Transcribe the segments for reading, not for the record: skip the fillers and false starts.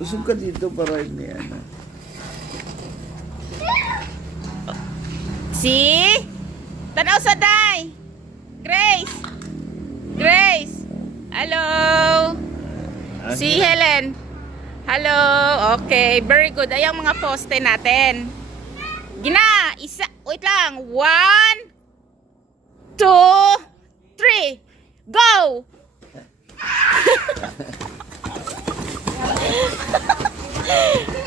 Usog ka dito para hindi ano. Si? Tanaw sa day. Grace. Grace. Hello. Si Helen. Hello. Okay, very good. Ayang mga poste natin. Gina, isa, wait lang. 1, 2, 3. Go!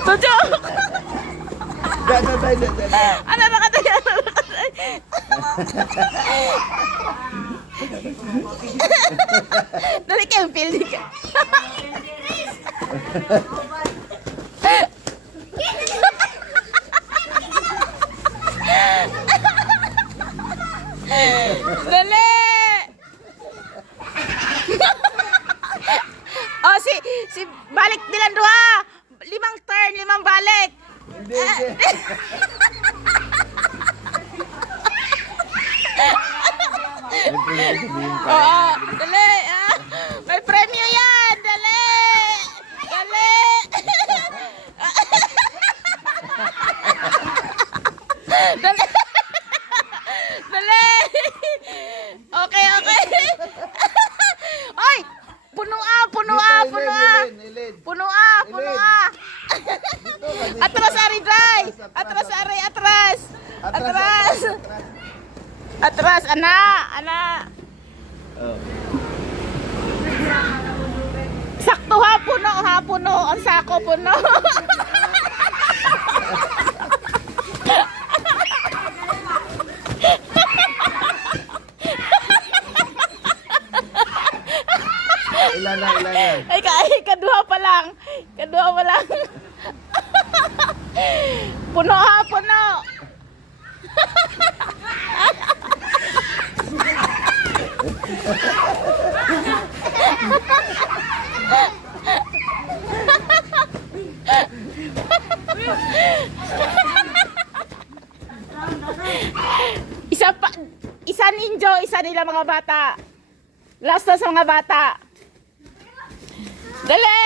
Tutok! Ano nakataya? Dali kayo, pildi ka. Dali! Oh, si balik nilang duha. 5 turn, 5 balik. Hindi, hindi. Oo, dali. May premyo yan. Dali. Dali. Dali. Dali. Okay, okay. Oy, puno ah, puno ah, puno ah. Puno ah, puno ah. Atras ari dai. Atras ari, atras. Atras. Atras, anak, anak. Oh. Sakto ha, puno. Ang sako, puno. Ilan na, ilan na. Ay, kaduha pa lang. Kaduha pa lang. Puno ha, puno. Isa ninjo, isa nila mga bata. Last na sa mga bata. Dali!